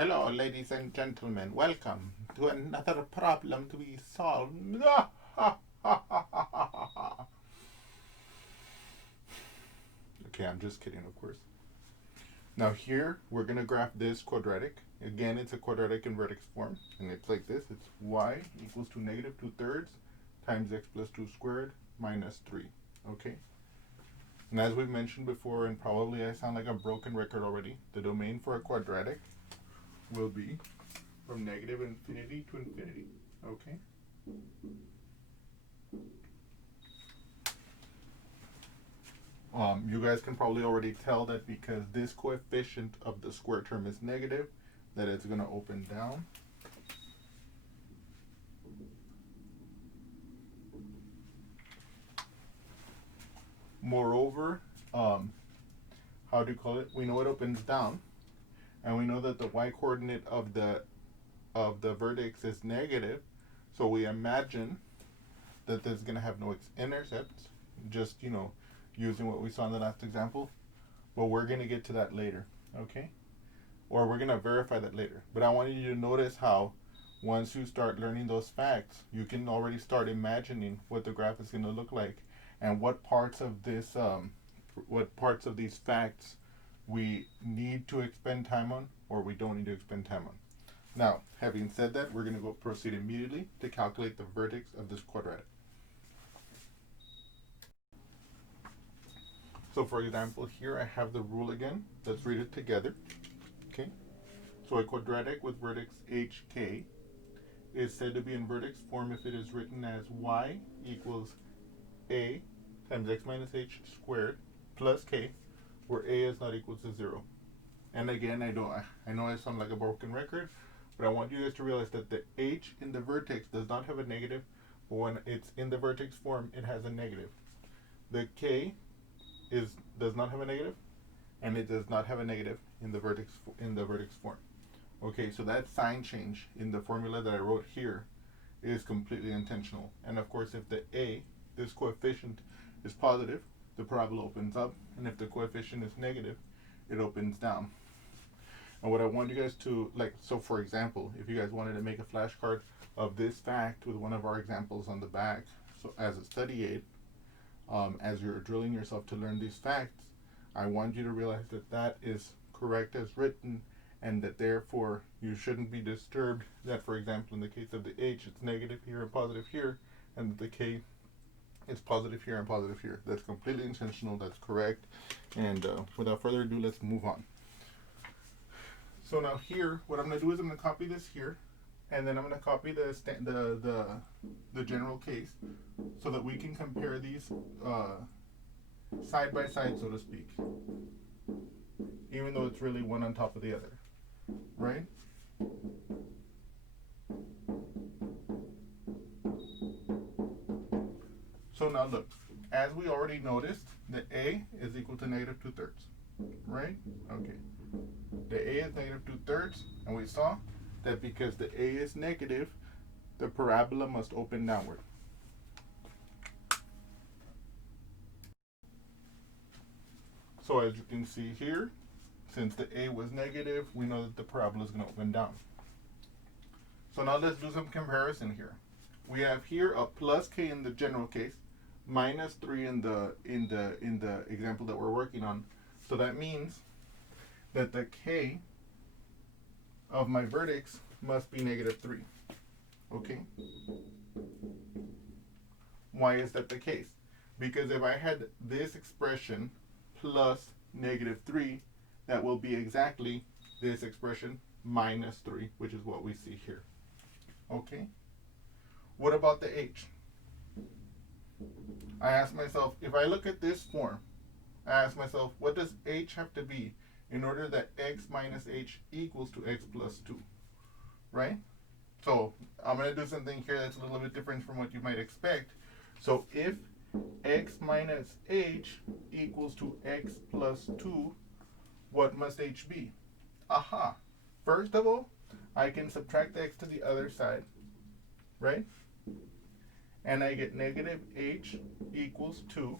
Hello, ladies and gentlemen. Welcome to another problem to be solved. Okay, I'm just kidding, of course. Now here, we're going to graph this quadratic. Again, it's a quadratic in vertex form, and it's like this. It's y equals to negative 2/3 times x plus 2 squared minus 3. Okay? And as we've mentioned before, and probably I sound like a broken record already, the domain for a quadratic will be from negative infinity to infinity. Okay? You guys can probably already tell that because this coefficient of the square term is negative, that it's going to open down. Moreover, how do you call it? We know it opens down, and we know that the y-coordinate of the vertex is negative, so we imagine that there's going to have no x-intercepts, just, using what we saw in the last example. But we're going to get to that later, okay? Or we're going to verify that later. But I want you to notice how once you start learning those facts, you can already start imagining what the graph is going to look like and what parts of this, what parts of these facts we need to expend time on or we don't need to expend time on. Now, having said that, we're going to go proceed immediately to calculate the vertex of this quadratic. So for example, here I have the rule again. Let's read it together. Okay. So a quadratic with vertex hk is said to be in vertex form if it is written as y equals a times x minus h squared plus k, where a is not equal to 0. And again, I know I sound like a broken record, but I want you guys to realize that the h in the vertex does not have a negative, but when it's in the vertex form, it has a negative. The k does not have a negative, and it does not have a negative in the vertex form. Okay, so that sign change in the formula that I wrote here is completely intentional. And of course, if the a, this coefficient, is positive, the parabola opens up, and if the coefficient is negative, it opens down. And what I want you guys to, so for example, if you guys wanted to make a flashcard of this fact with one of our examples on the back, so as a study aid, as you're drilling yourself to learn these facts, I want you to realize that that is correct as written, and that therefore you shouldn't be disturbed that, for example, in the case of the h, it's negative here and positive here, and the k, it's positive here and positive here. That's completely intentional. That's correct. And without further ado, let's move on. So now here, what I'm going to do is I'm going to copy this here, and then I'm going to copy the general case so that we can compare these side by side, so to speak, even though it's really one on top of the other, right? So now look, as we already noticed, the a is equal to negative 2/3, right? Okay. The a is negative 2/3, and we saw that because the a is negative, the parabola must open downward. So as you can see here, since the a was negative, we know that the parabola is going to open down. So now let's do some comparison here. We have here a plus k in the general case, minus 3 in the example that we're working on. So that means that the k of my vertex must be negative 3. Okay? Why is that the case? Because if I had this expression plus negative 3, that will be exactly this expression minus 3, which is what we see here. Okay? What about the h? I ask myself, if I look at this form, I ask myself, what does h have to be in order that x minus h equals to x plus 2, right? So I'm going to do something here that's a little bit different from what you might expect. So if x minus h equals to x plus 2, what must h be? Aha! First of all, I can subtract the x to the other side, right? And I get negative h equals 2.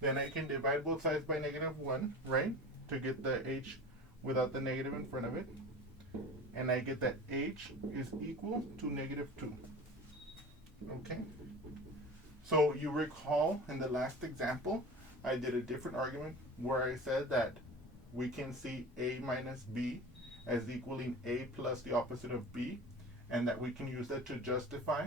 Then I can divide both sides by negative 1, right? To get the h without the negative in front of it. and I get that h is equal to negative 2. Okay? So you recall in the last example, I did a different argument where I said that we can see a minus b as equaling a plus the opposite of b, and that we can use that to justify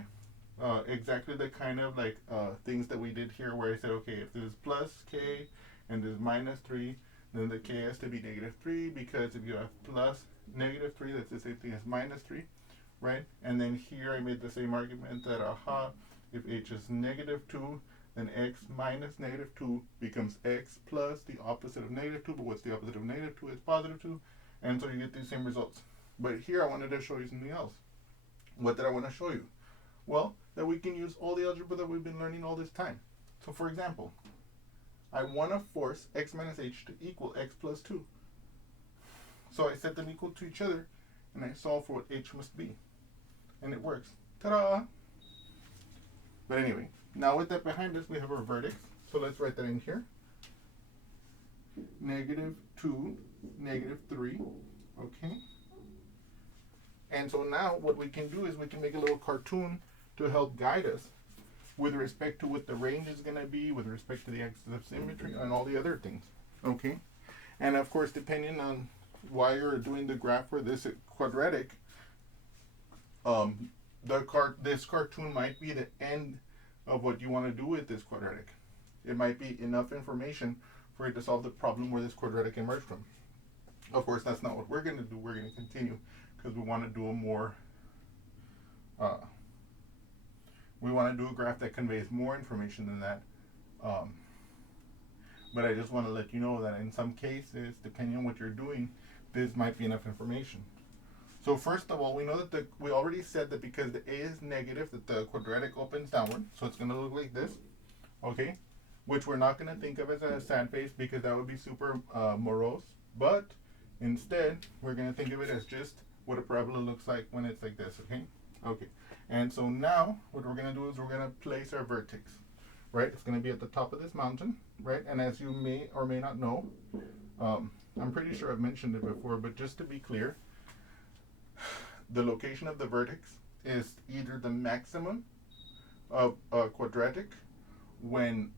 exactly the kind of like things that we did here, where I said, okay, if this is plus k and this is minus 3, then the k has to be negative 3, because if you have plus negative 3, that's the same thing as minus 3, right? And then here I made the same argument that, if h is negative 2, then x minus negative 2 becomes x plus the opposite of negative 2, but what's the opposite of negative 2? It's positive 2, and so you get these same results. But here I wanted to show you something else. What did I want to show you? Well, that we can use all the algebra that we've been learning all this time. So for example, I want to force x minus h to equal x plus 2. So I set them equal to each other, and I solve for what h must be. And it works. Ta-da! But anyway, now with that behind us, we have our vertex. So let's write that in here. Negative 2, negative 3. Okay? And so now what we can do is we can make a little cartoon to help guide us with respect to what the range is going to be, with respect to the axis of symmetry, and all the other things. Okay? And of course, depending on why you're doing the graph for this quadratic, this cartoon might be the end of what you want to do with this quadratic. It might be enough information for you to solve the problem where this quadratic emerged from. Of course, that's not what we're going to do. We're going to continue because we want to do a more we want to do a graph that conveys more information than that. But I just want to let you know that in some cases, depending on what you're doing, this might be enough information. So first of all, we know that we already said that because the a is negative, that the quadratic opens downward. So it's going to look like this, okay? Which we're not going to think of as a sad face because that would be super morose. But instead, we're going to think of it as just what a parabola looks like when it's like this, okay? Okay. And so now what we're going to do is we're going to place our vertex, right? It's going to be at the top of this mountain, right? And as you may or may not know, I'm pretty sure I've mentioned it before, but just to be clear, the location of the vertex is either the maximum of a quadratic when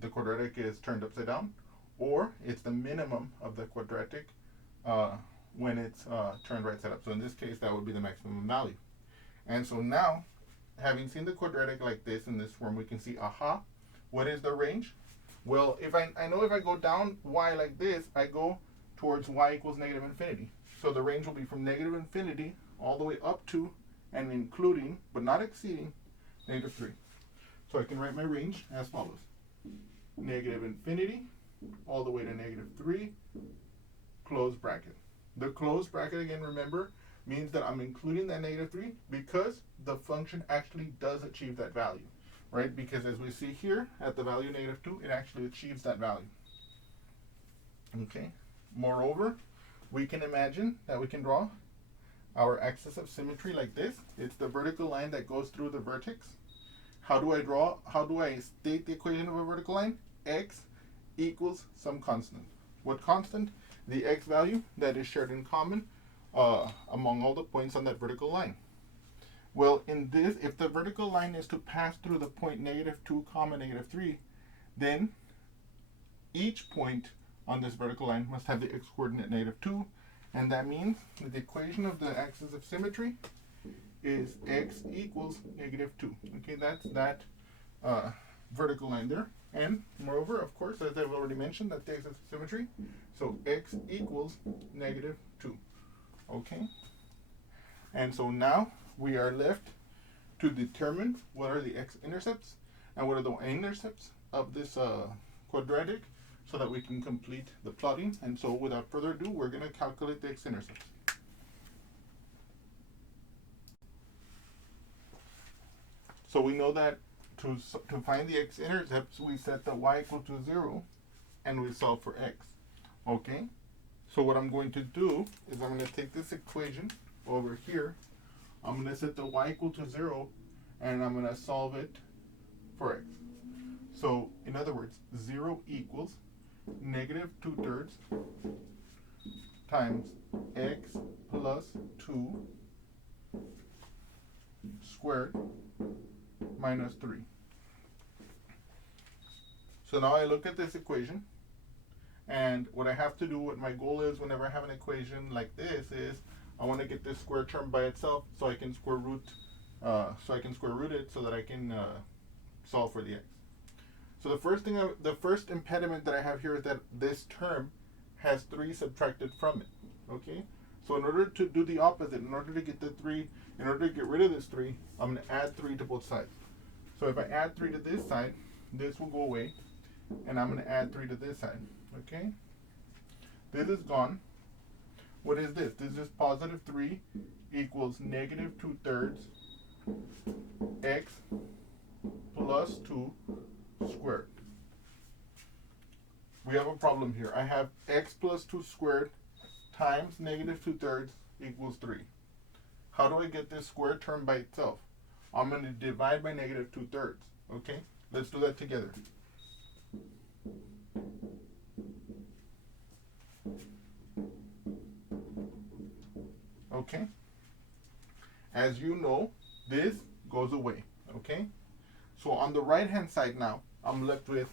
the quadratic is turned upside down, or it's the minimum of the quadratic when it's turned right side up. So in this case, that would be the maximum value. And so now, having seen the quadratic like this in this form, we can see, what is the range? Well, if I know if I go down y like this, I go towards y equals negative infinity. So the range will be from negative infinity all the way up to and including, but not exceeding, negative 3. So I can write my range as follows. Negative infinity all the way to negative 3, close bracket. The closed bracket, again, remember, means that I'm including that negative 3 because the function actually does achieve that value, right? Because as we see here, at the value negative 2, it actually achieves that value. Okay. Moreover, we can imagine that we can draw our axis of symmetry like this. It's the vertical line that goes through the vertex. How do I state the equation of a vertical line? X equals some constant. What constant? The x value that is shared in common among all the points on that vertical line. Well, in this, if the vertical line is to pass through the point negative 2 comma negative 3, then each point on this vertical line must have the x coordinate negative 2, and that means that the equation of the axis of symmetry is x equals negative 2. Okay, that's that vertical line there. And moreover, of course, as I've already mentioned, that's the axis of symmetry. So x equals negative 2. Okay? And so now we are left to determine what are the x-intercepts and what are the y-intercepts of this quadratic so that we can complete the plotting. And so without further ado, we're going to calculate the x-intercepts. So we know that to find the x-intercepts, we set the y equal to 0 and we solve for x. Okay? So what I'm going to do is I'm going to take this equation over here. I'm going to set the y equal to 0 and I'm going to solve it for x. So in other words, 0 equals negative 2/3 times x plus 2 squared minus 3. So now I look at this equation, and what I have to do, what my goal is whenever I have an equation like this is I want to get this square term by itself so I can square root it so that I can solve for the x. So the first impediment that I have here is that this term has 3 subtracted from it. Okay? So in order to do the opposite, in order to get rid of this 3, I'm going to add 3 to both sides. So if I add 3 to this side, this will go away, and I'm going to add 3 to this side. Okay? This is gone. What is this? This is positive 3 equals negative 2/3 x plus 2 squared. We have a problem here. I have x plus 2 squared times negative 2/3 equals 3. How do I get this square term by itself? I'm going to divide by negative 2/3. Okay? Let's do that together. Okay? As you know, this goes away. Okay? So on the right hand side now, I'm left with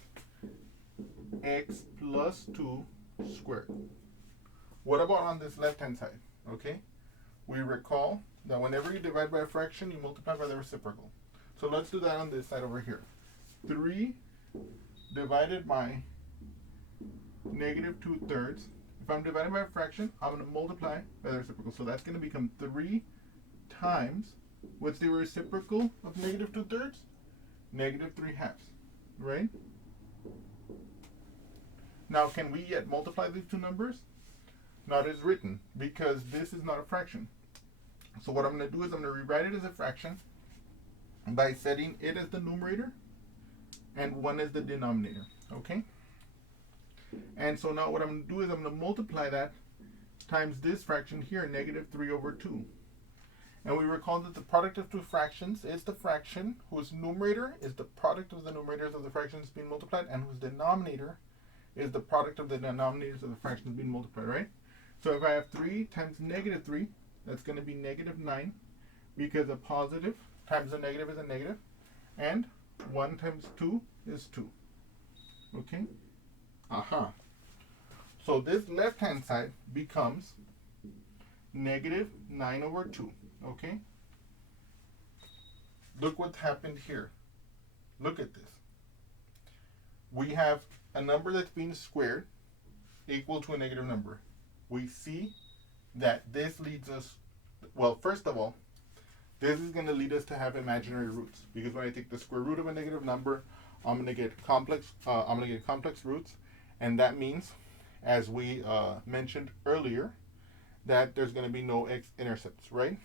x plus 2 squared. What about on this left hand side? Okay? We recall that whenever you divide by a fraction, you multiply by the reciprocal. So let's do that on this side over here. 3 divided by negative 2/3. If I'm dividing by a fraction, I'm going to multiply by the reciprocal. So that's going to become 3 times, what's the reciprocal of negative 2/3? Negative 3/2, right? Now, can we yet multiply these two numbers? Not as written, because this is not a fraction. So what I'm going to do is I'm going to rewrite it as a fraction by setting it as the numerator and 1 as the denominator, okay? And so now what I'm going to do is I'm going to multiply that times this fraction here, negative 3/2. And we recall that the product of two fractions is the fraction whose numerator is the product of the numerators of the fractions being multiplied, and whose denominator is the product of the denominators of the fractions being multiplied, right? So if I have 3 times negative 3, that's going to be negative 9, because a positive times a negative is a negative, and 1 times 2 is 2. Okay? Aha. So this left-hand side becomes negative 9/2. Okay? Look what happened here. Look at this. We have a number that's being squared equal to a negative number. We see that this leads us, well, first of all, this is going to lead us to have imaginary roots, because when I take the square root of a negative number, I'm going to get complex roots, and that means, as we mentioned earlier, that there's going to be no X intercepts, right?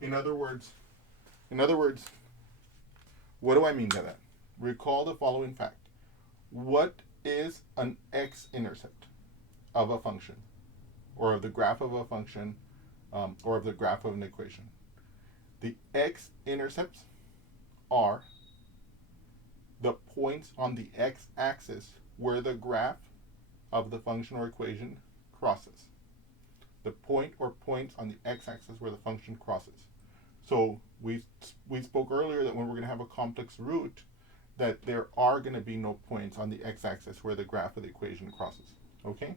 In other words, what do I mean by that? Recall the following fact. What is an X intercept of a function, or of the graph of a function, or of the graph of an equation? The X intercepts are the points on the x-axis where the graph of the function or equation crosses. The point or points on the x-axis where the function crosses. So we spoke earlier that when we're going to have a complex root, that there are going to be no points on the x-axis where the graph of the equation crosses. Okay?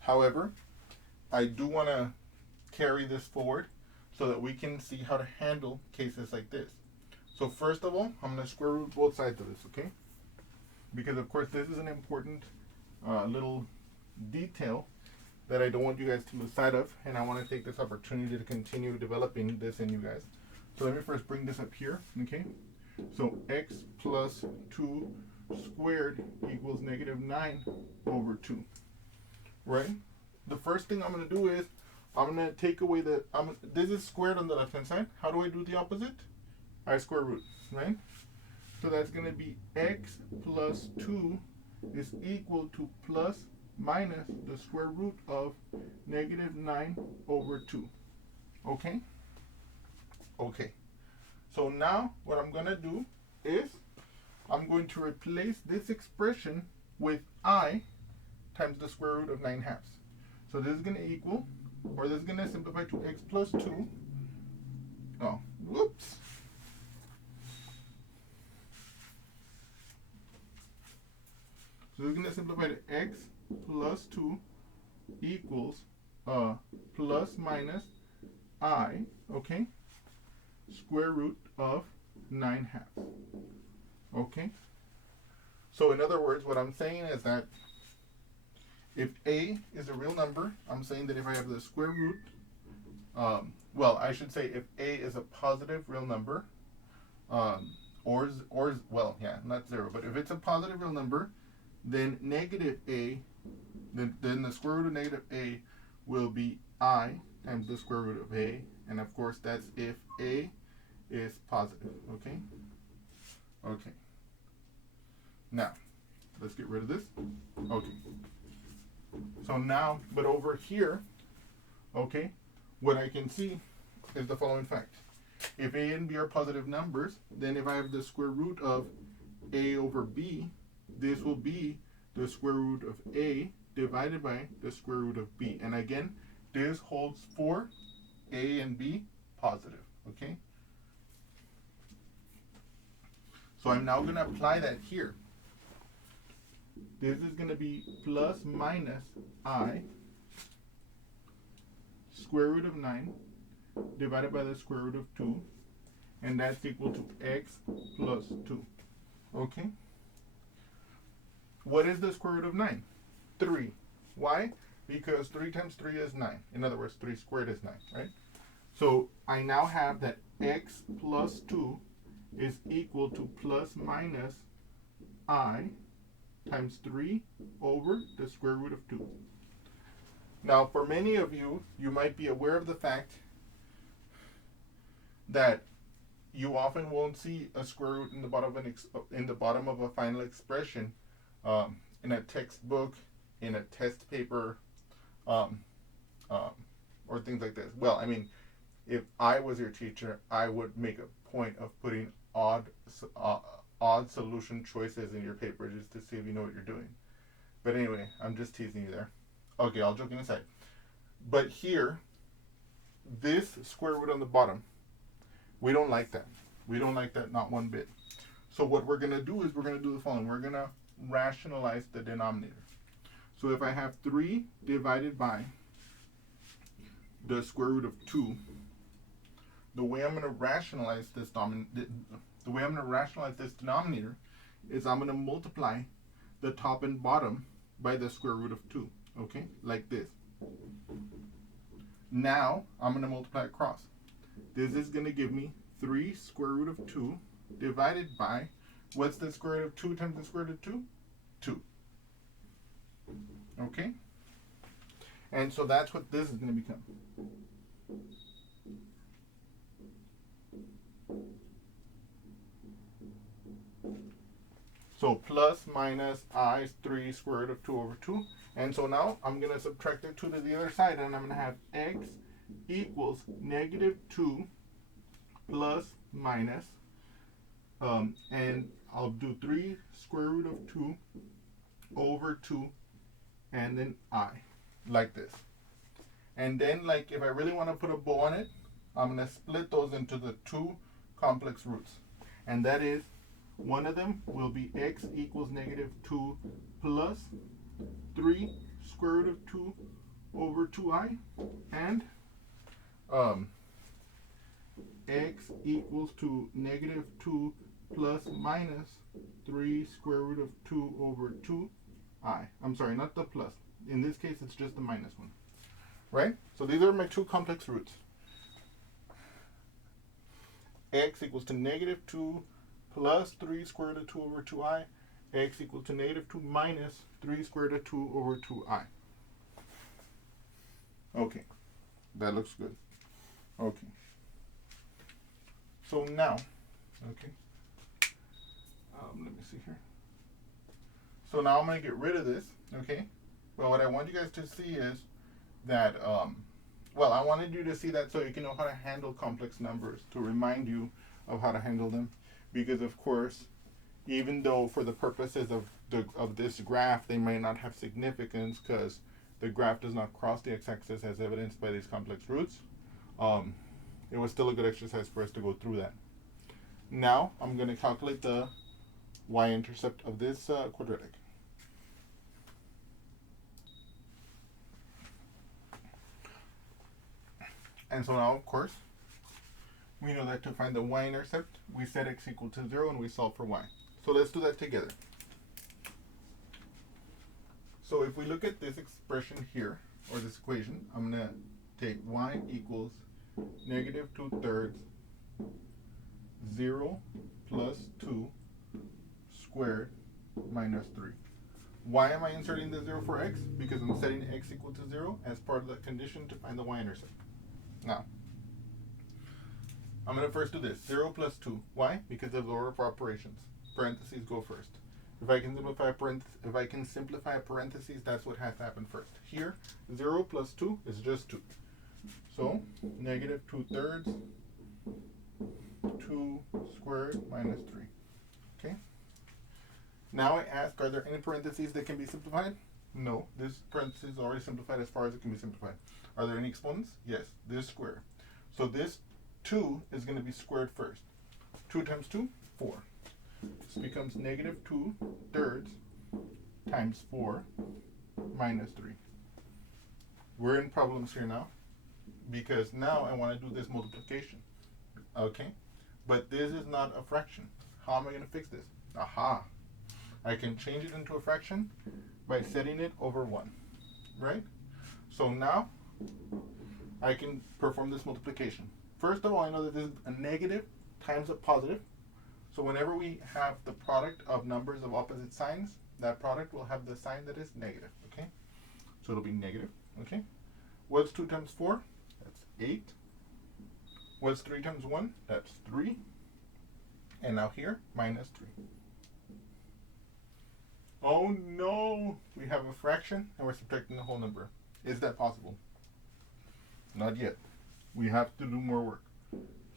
However, I do want to carry this forward so that we can see how to handle cases like this. So first of all, I'm going to square root both sides of this, okay? Because of course this is an important little detail that I don't want you guys to lose sight of, and I want to take this opportunity to continue developing this in you guys. So let me first bring this up here, okay? So x plus 2 squared equals negative 9/2, right? The first thing I'm going to do is I'm going to take away this is squared on the left hand side. How do I do the opposite? I square root, right? So that's going to be x plus 2 is equal to plus minus the square root of negative 9/2. Okay? Okay. So now what I'm going to do is I'm going to replace this expression with I times the square root of 9/2. So this is going to equal, or this is going to simplify to x plus 2. Oh, whoops. So this is going to simplify to x plus 2 equals plus minus I, okay, square root of 9/2. Okay? So in other words, what I'm saying is that if a is a real number, I'm saying that if I have the square root, well, I should say if a is a positive real number, well, yeah, not 0, but if it's a positive real number, then negative a, then the square root of negative a will be I times the square root of a, and of course that's if a is positive, okay? Okay. Now, let's get rid of this. Okay. So now, but over here, okay, what I can see is the following fact. If a and b are positive numbers, then if I have the square root of a over b, this will be the square root of a divided by the square root of b. And again, this holds for a and b positive, okay? So I'm now going to apply that here. This is going to be plus minus I square root of 9 divided by the square root of 2, and that's equal to x plus 2. Okay? What is the square root of 9? 3. Why? Because 3 times 3 is 9. In other words, 3 squared is 9, right? So I now have that x plus 2 is equal to plus minus I times 3 over the square root of 2. Now, for many of you, you might be aware of the fact that you often won't see a square root in the bottom of a final expression in a textbook, in a test paper, or things like this. Well, I mean, if I was your teacher, I would make a point of putting odd solution choices in your paper just to see if you know what you're doing. But anyway, I'm just teasing you there. Okay, all joking aside. But here, this square root on the bottom, we don't like that. We don't like that, not one bit. So what we're going to do is we're going to do the following. We're going to rationalize the denominator. So if I have 3 divided by the square root of 2, the way I'm going to rationalize this denominator is I'm going to multiply the top and bottom by the square root of 2, okay, like this. Now I'm going to multiply across. This is going to give me 3 square root of 2 divided by, what's the square root of 2 times the square root of 2? 2. Okay? And so that's what this is going to become. So plus minus I 3 square root of 2 over 2. And so now I'm going to subtract the 2 to the other side, and I'm going to have x equals negative 2 plus minus, and I'll do 3 square root of 2 over 2, and then I, like this. And then, like, if I really want to put a bow on it, I'm going to split those into the 2 complex roots. And that is, one of them will be x equals negative 2 plus 3 square root of 2 over 2i, and x equals to negative 2 plus minus 3 square root of 2 over 2i. I'm sorry, not the plus. In this case, it's just the minus one. Right? So these are my 2 complex roots. X equals to negative 2 plus 3 square root of 2 over 2i. X equals to negative 2 minus 3 square root of 2 over 2i. Okay. That looks good. Okay. So now, okay. Let me see here. So now I'm going to get rid of this, okay? Well, what I want you guys to see is that, well, I wanted you to see that so you can know how to handle complex numbers, to remind you of how to handle them. Because, of course, even though for the purposes of this graph, they might not have significance because the graph does not cross the x-axis as evidenced by these complex roots. It was still a good exercise for us to go through that. Now I'm going to calculate the y-intercept of this quadratic. And so now, of course, we know that to find the y-intercept, we set x equal to 0 and we solve for y. So let's do that together. So if we look at this expression here, or this equation, I'm going to take y equals negative 2/3 0 plus 2 squared minus 3. Why am I inserting the 0 for x? Because I'm setting x equal to 0 as part of the condition to find the y-intercept. Now, I'm going to first do this. 0 plus 2. Why? Because of the order of operations. Parentheses go first. If I can simplify parentheses, that's what has to happen first. Here, 0 plus 2 is just 2. So, negative 2/3, 2 squared minus 3. Okay? Now I ask, are there any parentheses that can be simplified? No. This parenthesis is already simplified as far as it can be simplified. Are there any exponents? Yes. This square. So this 2 is going to be squared first. 2 times 2, 4. This becomes negative 2/3 times 4 minus 3. We're in problems here now because now I want to do this multiplication. Okay? But this is not a fraction. How am I going to fix this? Aha! I can change it into a fraction by setting it over 1. Right? So now I can perform this multiplication. First of all, I know that this is a negative times a positive. So whenever we have the product of numbers of opposite signs, that product will have the sign that is negative. Okay? So it'll be negative. Okay? What's 2 times 4? That's 8. What's 3 times 1? That's 3. And now here, minus 3. Oh no! We have a fraction and we're subtracting the whole number. Is that possible? Not yet. We have to do more work.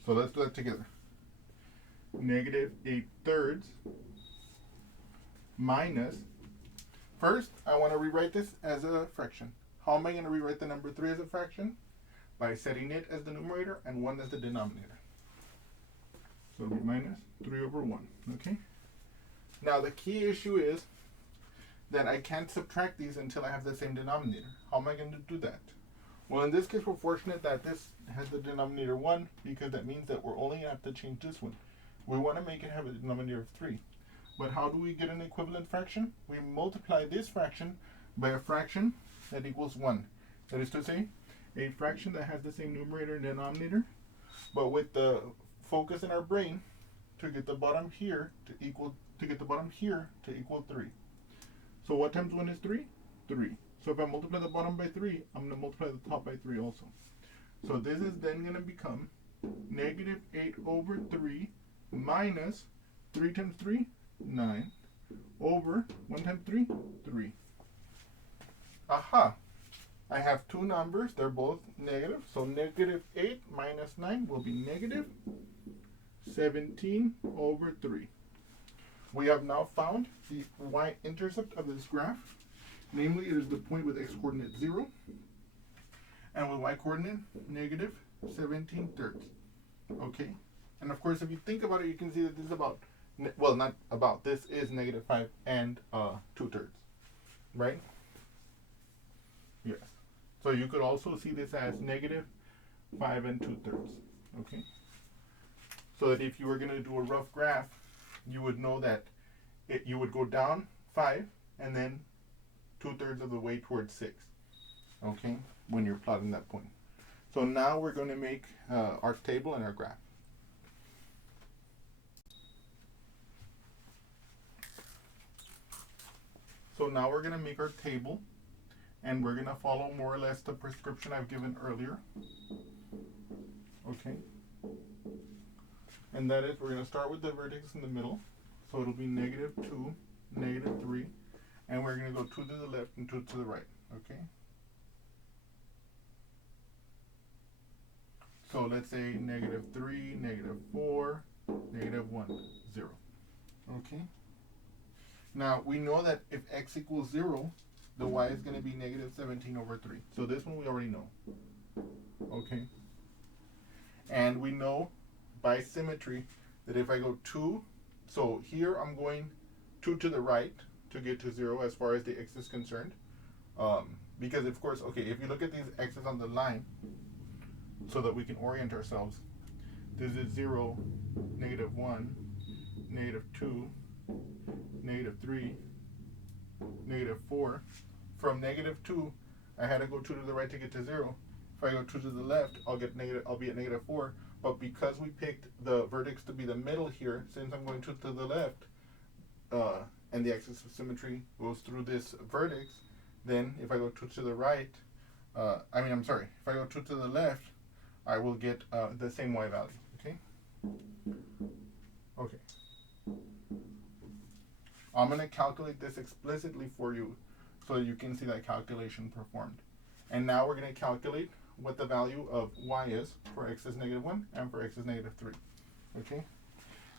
So let's do that together. Negative 8/3 minus, first I want to rewrite this as a fraction. How am I going to rewrite the number 3 as a fraction? By setting it as the numerator and 1 as the denominator. So it'll be minus 3 over 1. Okay? Now the key issue is that I can't subtract these until I have the same denominator. How am I going to do that? Well, in this case, we're fortunate that this has the denominator 1 because that means that we're only going to have to change this one. We want to make it have a denominator of 3. But how do we get an equivalent fraction? We multiply this fraction by a fraction that equals 1. That is to say, a fraction that has the same numerator and denominator, but with the focus in our brain to get the bottom here to equal 3. So what times 1 is 3? 3. So if I multiply the bottom by 3, I'm going to multiply the top by 3 also. So this is then going to become negative 8 over 3 minus 3 times 3, 9, over 1 times 3, 3. Aha! I have two numbers, they're both negative, so negative 8 minus 9 will be negative 17 over 3. We have now found the y-intercept of this graph. Namely, it is the point with x-coordinate 0, and with y-coordinate negative 17/3. Okay? And of course, if you think about it, you can see that this is about, well, not about, this is negative 5 and 2/3. Right? Yes. So you could also see this as negative 5 and 2/3. Okay? So that if you were going to do a rough graph, you would know that you would go down 5 and then 2/3 of the way towards 6. Okay? When you're plotting that point. So now we're going to make our table and our graph. So now we're going to make our table, and we're going to follow more or less the prescription I've given earlier. Okay? And that is, we're going to start with the vertex in the middle. So it'll be negative 2, negative 3, and we're going to go 2 to the left and 2 to the right. Okay? So let's say negative 3, negative 4, negative 1, 0. Okay? Now, we know that if x equals 0, the y is going to be negative 17 over 3. So this one we already know. Okay. And we know by symmetry that if I go 2, so here I'm going 2 to the right to get to 0 as far as the x is concerned. Because, of course, okay, if you look at these x's on the line so that we can orient ourselves, this is 0, negative 1, negative 2, negative 3, negative 4. From negative 2, I had to go 2 to the right to get to 0. If I go 2 to the left, I'll be at negative 4. But because we picked the vertex to be the middle here, since I'm going 2 to the left, and the axis of symmetry goes through this vertex, then if I go 2 to the right, if I go 2 to the left, I will get the same y value, okay? Okay. I'm going to calculate this explicitly for you so that you can see that calculation performed. And now we're going to calculate what the value of y is for x is negative 1 and for x is negative 3. Okay?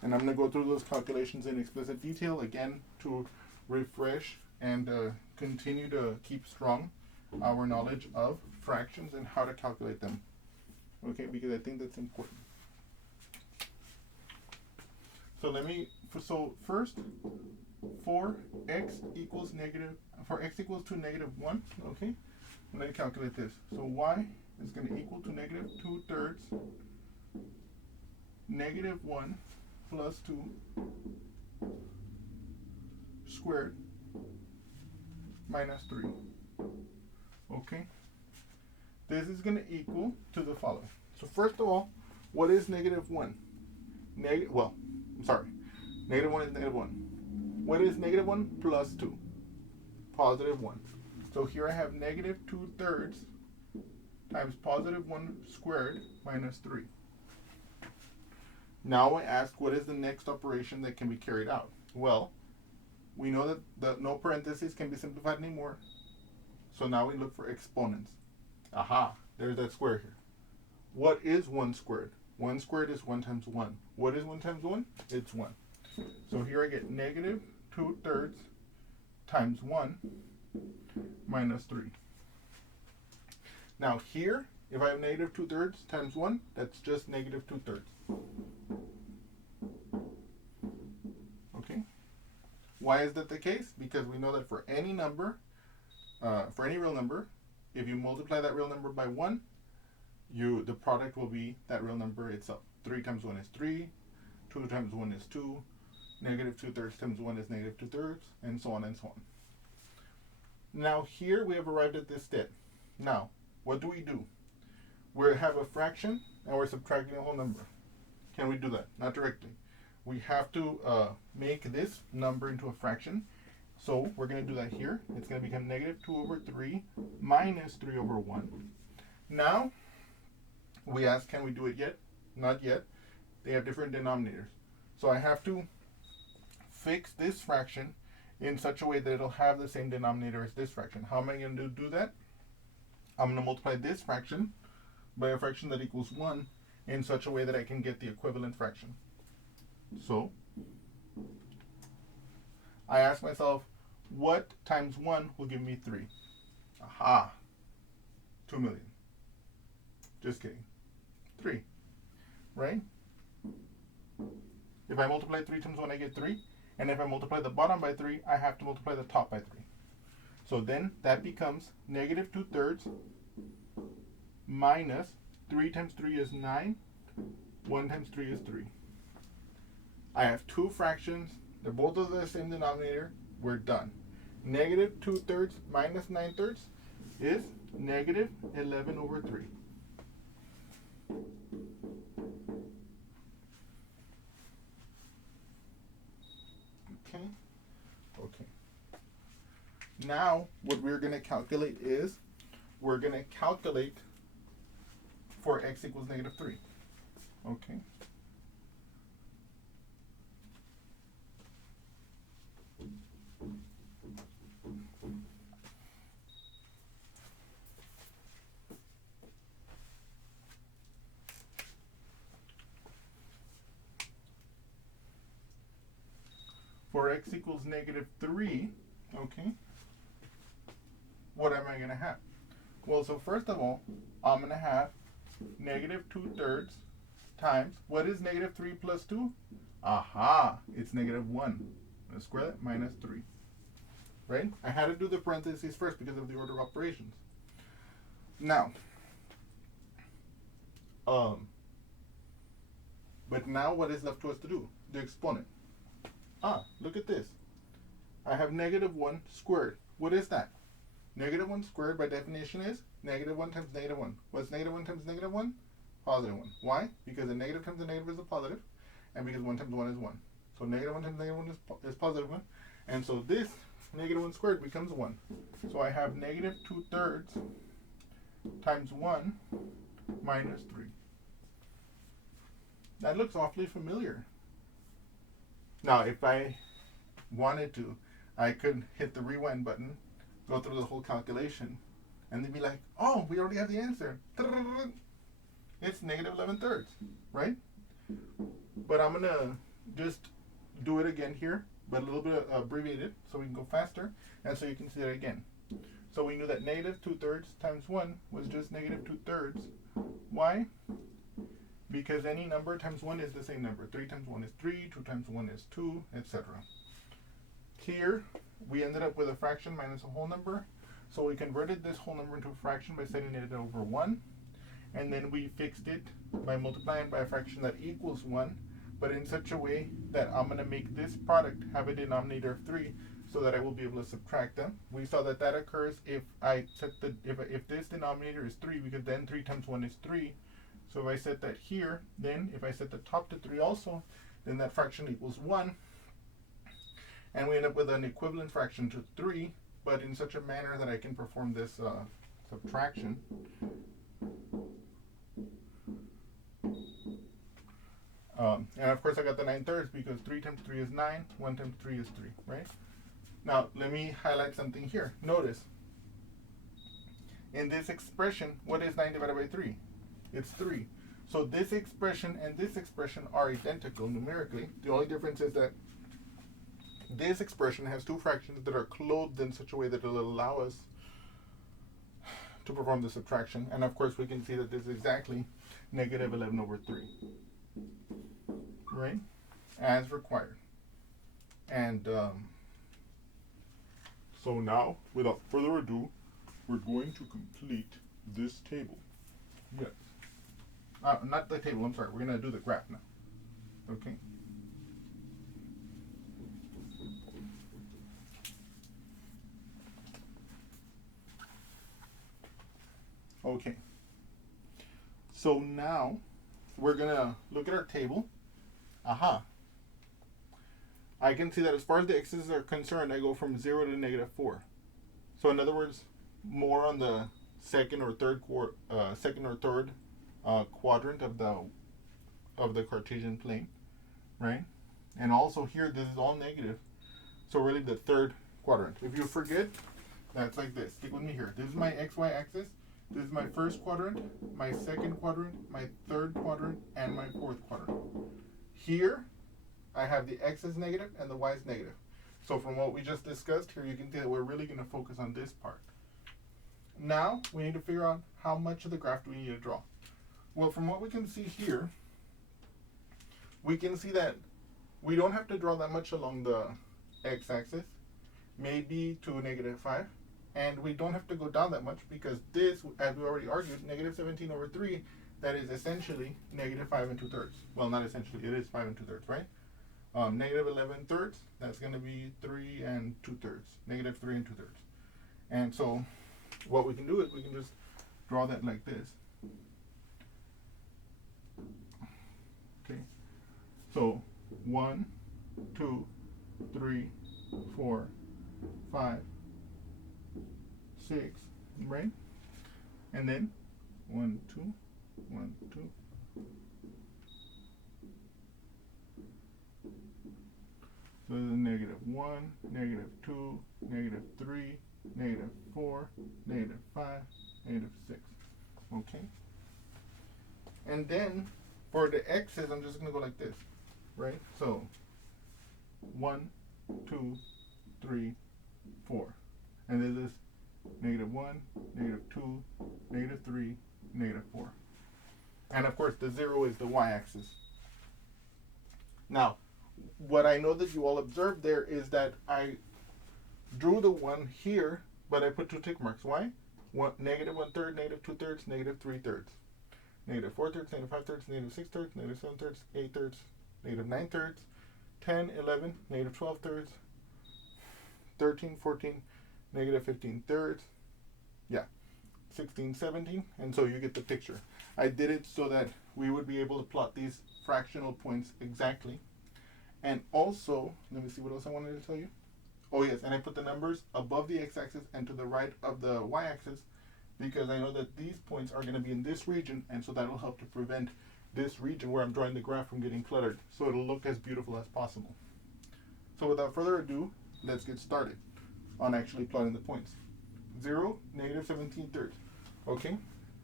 And I'm going to go through those calculations in explicit detail, again, to refresh and continue to keep strong our knowledge of fractions and how to calculate them. Okay? Because I think that's important. So first, for x equals to negative 1, okay? I'm going to calculate this. So y is going to equal to negative 2/3 negative 1 plus 2 squared minus 3. Okay? This is going to equal to the following. So first of all, what is negative 1? Negative 1 is negative 1. What is negative 1 plus 2? Positive 1. So here I have negative 2/3 times positive 1 squared minus 3. Now I ask, what is the next operation that can be carried out? Well, we know that the no parentheses can be simplified anymore. So now we look for exponents. Aha, there's that square here. What is 1 squared? 1 squared is 1 times 1. What is 1 times 1? It's 1. So here I get negative 2/3 times 1 minus 3. Now here, if I have negative 2/3 times 1, that's just negative 2/3. Okay? Why is that the case? Because we know that for any number, for any real number, if you multiply that real number by 1, the product will be that real number itself. 3 times 1 is 3, 2 times 1 is 2, negative 2/3 times 1 is negative 2/3, and so on and so on. Now here we have arrived at this step. Now, what do? We have a fraction and we're subtracting a whole number. Can we do that? Not directly. We have to make this number into a fraction. So we're going to do that here. It's going to become negative 2 over 3 minus 3 over 1. Now, we ask, can we do it yet? Not yet. They have different denominators. So I have to fix this fraction in such a way that it'll have the same denominator as this fraction. How am I going to do that? I'm going to multiply this fraction by a fraction that equals 1 in such a way that I can get the equivalent fraction. So, I ask myself, what times 1 will give me 3? Aha! 2 million. Just kidding. 3. Right? If I multiply 3 times 1, I get 3. And if I multiply the bottom by 3, I have to multiply the top by 3. So then that becomes negative 2/3 minus 3 times 3 is 9. 1 times 3 is 3. I have two fractions. They're both of the same denominator. We're done. Negative 2/3 minus 9/3 is negative 11 over 3. Okay. Now, what we're going to calculate is, we're going to calculate for x equals negative 3. Okay. for x equals -3, okay, what am I going to have? Well, so first of all, I'm going to have -2/3 times, what is -3 plus 2? Aha, it's -1. Let's square that, -3. Right? I had to do the parentheses first because of the order of operations. Now, but now what is left to us to do? The exponent. Look at this. I have -1 squared. What is that? -1 squared by definition is -1 times -1. What's -1 times -1? +1. Why? Because a negative times a negative is a positive, and because 1 times 1 is 1. So -1 times -1 is +1, and so this -1 squared becomes 1. So I have -2/3 times 1 minus 3. That looks awfully familiar. Now, if I wanted to, I could hit the rewind button, go through the whole calculation, and then be like, oh, we already have the answer. It's -11/3, right? But I'm going to just do it again here, but a little bit abbreviated so we can go faster, and so you can see it again. So we knew that -2/3 times 1 was just -2/3. Why? Because any number times 1 is the same number. 3 times 1 is 3, 2 times 1 is 2, etc. Here, we ended up with a fraction minus a whole number. So we converted this whole number into a fraction by setting it over 1. And then we fixed it by multiplying by a fraction that equals 1, but in such a way that I'm going to make this product have a denominator of 3 so that I will be able to subtract them. We saw that that occurs if I set if this denominator is 3, because then 3 times 1 is 3. So if I set that here, then if I set the top to 3 also, then that fraction equals 1. And we end up with an equivalent fraction to 3, but in such a manner that I can perform this subtraction. And of course I got the 9/3 because 3 times 3 is 9, 1 times 3 is 3, right? Now let me highlight something here. Notice, in this expression, what is 9 divided by 3? It's 3. So this expression and this expression are identical numerically. The only difference is that this expression has two fractions that are clothed in such a way that it will allow us to perform the subtraction. And of course we can see that this is exactly -11/3. Right? As required. And so now, without further ado, we're going to complete this table. Yes. Not the table, I'm sorry. We're going to do the graph now. Okay. Okay. So now, we're going to look at our table. Aha. I can see that as far as the x's are concerned, I go from 0 to -4. So in other words, more on the second or third quadrant of the Cartesian plane, right? And also here, this is all negative. So really the third quadrant. If you forget, that's like this. Stick with me here. This is my xy axis. This is my first quadrant, my second quadrant, my third quadrant, and my fourth quadrant. Here, I have the x is negative and the y is negative. So from what we just discussed here, you can see that we're really going to focus on this part. Now, we need to figure out how much of the graph do we need to draw. Well, from what we can see here, we can see that we don't have to draw that much along the x-axis, maybe to -5. And we don't have to go down that much because this, as we already argued, -17/3, that is essentially -5 2/3. Well, not essentially, it is 5 2/3, right? -11/3, that's going to be 3 2/3, -3 2/3. And so what we can do is we can just draw that like this. Okay, so 1, 2, 3, 4, 5, 6, right? And then 1, 2, 1, 2. So this is -1, -2, -3, -4, -5, -6. Okay? And then for the x's, I'm just going to go like this, right? So 1, 2, 3, 4. And this is -1, -2, -3, -4. And of course, the 0 is the y-axis. Now, what I know that you all observed there is that I drew the 1 here, but I put 2 tick marks. Why? -1/3, -2/3, -3/3. -4/3, -5/3, -6/3, -7/3, 8/3, -9/3, 10, 11, -12/3, 13, 14, -15/3, yeah, 16, 17, and so you get the picture. I did it so that we would be able to plot these fractional points exactly. And also, let me see what else I wanted to tell you. Oh yes, and I put the numbers above the x-axis and to the right of the y-axis because I know that these points are going to be in this region, and so that will help to prevent this region where I'm drawing the graph from getting cluttered, so it'll look as beautiful as possible. So without further ado, let's get started on actually plotting the points. 0, -17/3. Okay,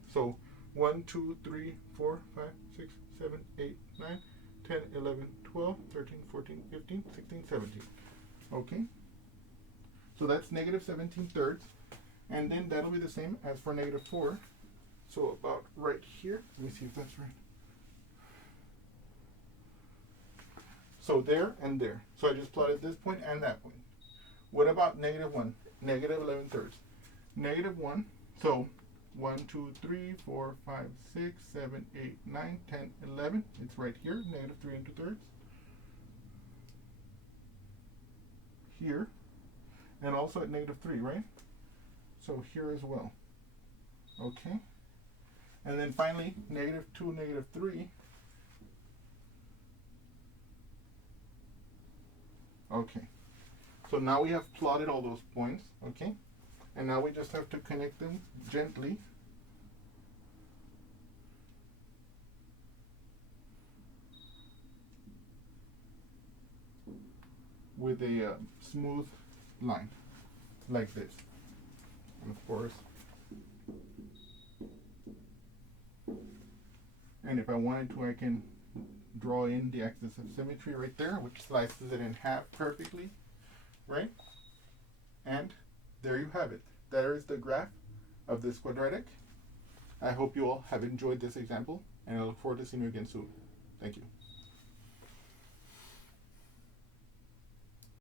so 1, 2, 3, 4, 5, 6, 7, 8, 9, 10, 11, 12, 13, 14, 15, 16, 17. Okay, so that's -17/3. And then that'll be the same as for -4. So about right here, let me see if that's right. So there and there. So I just plotted this point and that point. What about -1? -11/3. -1, so 1, 2, 3, 4, 5, 6, 7, 8, 9, 10, 11. It's right here, -3 2/3. Here, and also at -3, right? So here as well. Okay. And then finally, -2, -3. Okay. So now we have plotted all those points, okay? And now we just have to connect them gently. With a smooth line, like this. And of course, and if I wanted to, I can draw in the axis of symmetry right there, which slices it in half perfectly, right? And there you have it. There is the graph of this quadratic. I hope you all have enjoyed this example, and I look forward to seeing you again soon. Thank you.